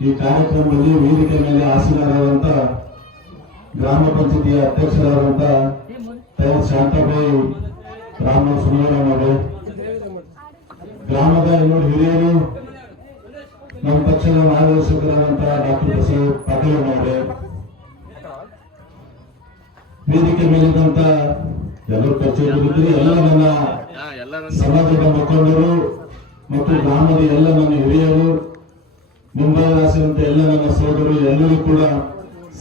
ಈ ಕಾರ್ಯಕ್ರಮದಲ್ಲಿ ವೇದಿಕೆ ಮೇಲೆ ಆಸೀನರಾದಂತ ಗ್ರಾಮ ಪಂಚಾಯತಿಯ ಅಧ್ಯಕ್ಷರಾದಂತ ಶಾಂತಾಬಾಯಿ ರಾಮ ಸುಂದರಂ ಅವರು, ಗ್ರಾಮದ ಇನ್ನೂರು ಹಿರಿಯರು, ನಮ್ಮ ಪಕ್ಷದ ಮಾರ್ಗದರ್ಶಕರಾದಂತಹ ಡಾಕ್ಟರ್ ಬಸವ ಪಾಟೀಲ್ ಅವರೇ, ವೇದಿಕೆ ಮೇಲಿದ್ದಂತ ಎಲ್ಲರೂ ಪರಿಚಯ ಎಲ್ಲ ನನ್ನ ಸಮಾಜದ ಮುಖಂಡರು ಮತ್ತು ಗ್ರಾಮದ ಎಲ್ಲ ನನ್ನ ಹಿರಿಯರು, ಮುಂಬೈ ರಾಶಿಯಂತ ಎಲ್ಲ ನನ್ನ ಸೋದರರು ಎಲ್ಲರೂ ಕೂಡ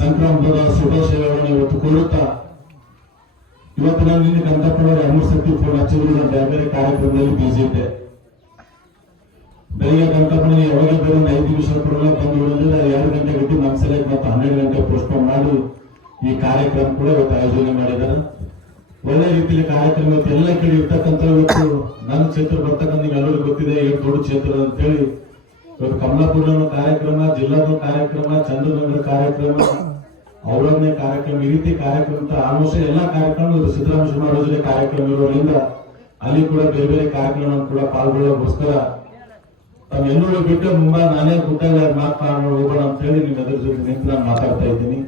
ಸಂಕ್ರಾಂತದ ಶುಭಾಶಯಗಳನ್ನು ಇವತ್ತು ಕೋರುತ್ತಾ, ಇವತ್ತು ನಾನು ನಿನ್ನೆ ಕಂದಪ್ಪನವರು 2 ಸರ್ತಿ ಫೋನ್ ಹಚ್ಚಿದ್ರು. ಬೇರೆ ಕಾರ್ಯಕ್ರಮದಲ್ಲಿ ಬಿಜಿ ಇದ್ದೆ. ಬೆಳಿಗ್ಗೆ ಕಂದಪ್ಪನಿಗೆ ಯಾವಾಗ ಬೇರೆ 5 ನಿಮಿಷ ಕೊಡಲ್ಲ ಬಂದು ಹೇಳಿದ್ರೆ 2 ಗಂಟೆ ಗಂಟೆ ನಮ್ಮ ಸಲಹೆ ಮತ್ತು 12 ಗಂಟೆ ಪೋಸ್ಟ್ಪೋನ್ ಮಾಡಿ ಈ ಕಾರ್ಯಕ್ರಮ ಕೂಡ ಇವತ್ತು ಆಯೋಜನೆ ಮಾಡಿದ್ದಾರೆ. ಒಳ್ಳೆ ರೀತಿಯಲ್ಲಿ ಕಾರ್ಯಕ್ರಮ ಇವತ್ತು ಎಲ್ಲ ಕಡೆ ಇರ್ತಕ್ಕಂಥ, ಇವತ್ತು ನನ್ನ ಕ್ಷೇತ್ರ ಬರ್ತಕ್ಕಂಥ ಎಲ್ಲರಿಗೂ ಗೊತ್ತಿದೆ ಎಷ್ಟು ದೊಡ್ಡ ಕ್ಷೇತ್ರ ಅಂತ ಹೇಳಿ. ಇವತ್ತು ಕಮಲಾಪುರದ ಕಾರ್ಯಕ್ರಮ, ಜಿಲ್ಲಾದ ಕಾರ್ಯಕ್ರಮ, ಚಂದ್ರನಗರ ಕಾರ್ಯಕ್ರಮ, ಅವರನ್ನೇ ಕಾರ್ಯಕ್ರಮ, ಈ ರೀತಿ ಕಾರ್ಯಕ್ರಮ ಆಲ್ಮೋಸ್ಟ್ ಎಲ್ಲಾ ಕಾರ್ಯಕ್ರಮ ಸಿದ್ದರಾಮಯ್ಯ ಯೋಜನೆ ಕಾರ್ಯಕ್ರಮ ಇರೋದ್ರಿಂದ ಅಲ್ಲಿ ಕೂಡ ಬೇರೆ ಬೇರೆ ಕಾರ್ಯಕ್ರಮ ಕೂಡ ಪಾಲ್ಗೊಳ್ಳೋಗೋಸ್ಕರ ತಮ್ಮೆಲ್ಲರೂ ಬಿಟ್ಟು ಮುಂಬೈ ನಾನೇ ಗುಡ್ಡಾಗ ಮಾತನಾಡೋಣ ಹೋಗೋಣ ಅಂತ ಹೇಳಿ ನಿಮ್ಮ ಎದುರು ಜೊತೆ ನಿಂತು ನಾನು ಮಾತಾಡ್ತಾ ಇದ್ದೀನಿ.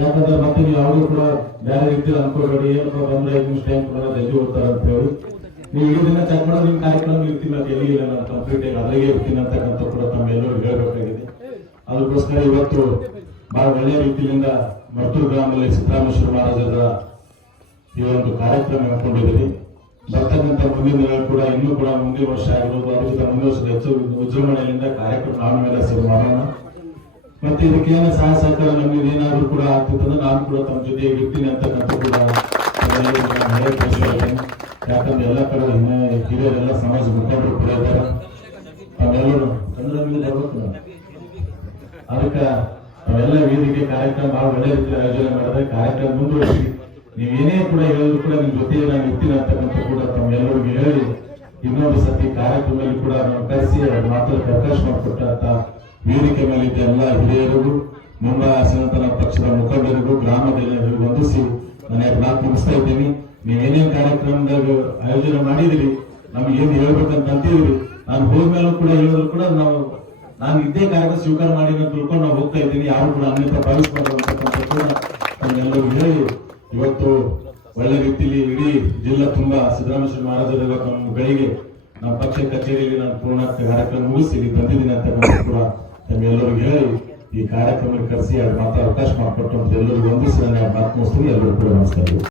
ಯಾಕಂದ್ರೆ ಮತ್ತೆ ನೀವು ಯಾವಾಗೂ ಕೂಡ ಬೇರೆ ರೀತಿಯಲ್ಲಿ ಅನ್ಕೋಬೇಡಿ, ಏನಪ್ಪ ಬಂದ್ರೆ 5 ನಿಮಿಷ ಟೈಮ್ ಕೂಡ ಜಲ್ದಿ ಹೋಗ್ತಾರೆ ಅಂತ ಹೇಳಿ. ನೀವು ಈ ದಿನ ಚೆಕ್ ಮಾಡೋ ನಿಮ್ಮ ಕಾರ್ಯಕ್ರಮ ಇರ್ತೀನಿ ಅಂತ ಎಲ್ಲಿ ಇಲ್ಲ, ನಾನು ಕಂಪ್ಲೀಟ್ ಆಗಿ ಅಲ್ಲಿಗೆ ಇರ್ತೀನಿ ಅಂತಕ್ಕಂಥ ಕೂಡ ತಮ್ಮೆಲ್ಲರೂ ಹೇಳಬೇಕಾಗಿದೆ. ಅದಕ್ಕೋಸ್ಕರ ಇವತ್ತು ಬಹಳ ಒಳ್ಳೆಯ ರೀತಿಯಿಂದ ಮರ್ತೂರು ಗ್ರಾಮದಲ್ಲಿ ಸಿದ್ದರಾಮೇಶ್ವರ ಮಹಾರಾಜರ ಈ ಒಂದು ಕಾರ್ಯಕ್ರಮ ಹಾಕೊಂಡಿದ್ದೀವಿ. ಬರ್ತಕ್ಕಂಥ ಮುಂದಿನ ದಿನಗಳು ಕೂಡ ಇನ್ನೂ ಕೂಡ ಮುಂದಿನ ವರ್ಷ ಆಗಿರೋದು, ಅದಕ್ಕಿಂತ ಮುಂದಿನ ವರ್ಷದ ಹೆಚ್ಚು ವಿಜೃಂಭಣೆಯಿಂದ ಕಾರ್ಯಕ್ರಮ ನಾವು ಮೇಲೆ ಶುರು ಮಾಡೋಣ. ಮತ್ತೆ ಇದಕ್ಕೇನು ಸಹಾಯ ಸಹಕಾರ ನಮಗೆ ಏನಾದ್ರು ಕೂಡ ಆಗ್ತಿತ್ತಂದ್ರೆ ನಾನು ಕೂಡ ತಮ್ಮ ಜೊತೆ ಇರ್ತೀನಿ ಅಂತಕ್ಕಂಥ ಕೂಡ ಯಾಕಂದ್ರೆ ಎಲ್ಲ ಕಡೆ ಹಿರಿಯರೆಲ್ಲ ಸಮಾಜ ಮುಖಂಡರು ಕೂಡ ಇದ್ದಾರೆ. ತಾವೆಲ್ಲರೂ ಅದಕ್ಕೆ ನಾವೆಲ್ಲ ವೇದಿಕೆ ಕಾರ್ಯಕ್ರಮ ಬಹಳ ಒಳ್ಳೆ ರೀತಿಯಲ್ಲಿ ಆಯೋಜನೆ ಮಾಡಿದ್ರೆ ಕಾರ್ಯಕ್ರಮ ಮುಂದುವರಿಸಿ ನೀವೇನೇ ಕೂಡ ಹೇಳಿದ್ರು ಕೂಡ ನಿಮ್ ಜೊತೆ ನಾನು ಇರ್ತೀನಿ ಅಂತಕ್ಕಂಥ ಕೂಡ ತಮ್ಮೆಲ್ಲರಿಗೂ ಹೇಳಿ ಇನ್ನೊಂದು ಸತಿ ಕಾರ್ಯಕ್ರಮದಲ್ಲಿ ಕೂಡ ನಾವು ಕರೆಸಿ ಮಾತಾಡಕ್ಕೆ ಅವಕಾಶ ಮಾಡಿಕೊಟ್ಟಂತ ವೇದಿಕೆ ಮೇಲಿದ್ದ ಎಲ್ಲ ಹಿರಿಯರಿಗೂ, ಮುಂಬೈ ಹಾಸನ ಪಕ್ಷದ ಮುಖಂಡರಿಗೂ, ಗ್ರಾಮದ ಎಲ್ಲರಿಗೂ ವಂದಿಸಿ ನಾನು ಮಾತು ಮುಗಿಸ್ತಾ ಇದ್ದೀನಿ. ನೀವೇನೇನು ಕಾರ್ಯಕ್ರಮದಾಗ ಆಯೋಜನೆ ಮಾಡಿದಿರಿ, ನಮ್ಗೆ ಏನು ಹೇಳ್ಬೇಕಂತ ಅಂತಿದ್ರಿ, ನಾನು ಹೋದ್ಮೇಲೂ ಕೂಡ ಹೇಳಿದ್ರು ಕೂಡ ನಾನು ಇದ್ದೇ ಕಾರ್ಯಕ್ರಮ ಸ್ವೀಕಾರ ಮಾಡಿ ಅಂತ ತಿಳ್ಕೊಂಡು ನಾವು ಹೋಗ್ತಾ ಇದ್ದೀನಿ. ಯಾರು ಕೂಡ ಅನ್ಯತಾ ಭಾವಿಸಬಾರದಂತಕ್ಕಂಥ ಕೂಡ ಎಲ್ಲರೂ ಹೇಳಿ ಇವತ್ತು ಒಳ್ಳೆ ರೀತಿಯಲ್ಲಿ ಇಡೀ ಜಿಲ್ಲಾ ತುಂಬಾ ಸಿದ್ದರಾಮೇಶ್ವರ ಮಹಾರಾಜರ ನಮ್ಮ ಬೆಳಿಗ್ಗೆ ನಮ್ಮ ಪಕ್ಷ ಕಚೇರಿಯಲ್ಲಿ ನಾನು ಪೂರ್ಣ ಕಾರ್ಯಕ್ರಮ ಮುಗಿಸಿ ಇಲ್ಲಿ ಬಂದಿದ್ದೀನಿ ಅಂತ ಕೂಡ ತಮ್ಮೆಲ್ಲರಿಗೂ ಹೇಳಿ ಈ ಕಾರ್ಯಕ್ರಮಕ್ಕೆ ಕರೆಸಿ ಮಾತಾಡ ಅವಕಾಶ ಮಾಡಿಕೊಟ್ಟು ಅಂತ ಎಲ್ಲರಿಗೂ ವಂದಿಸಿ ನಾನು ಮಾತು ಮುಗಿಸ್ತೀನಿ. ಎಲ್ಲರೂ ಕೂಡ ನಮಸ್ಕಾರ.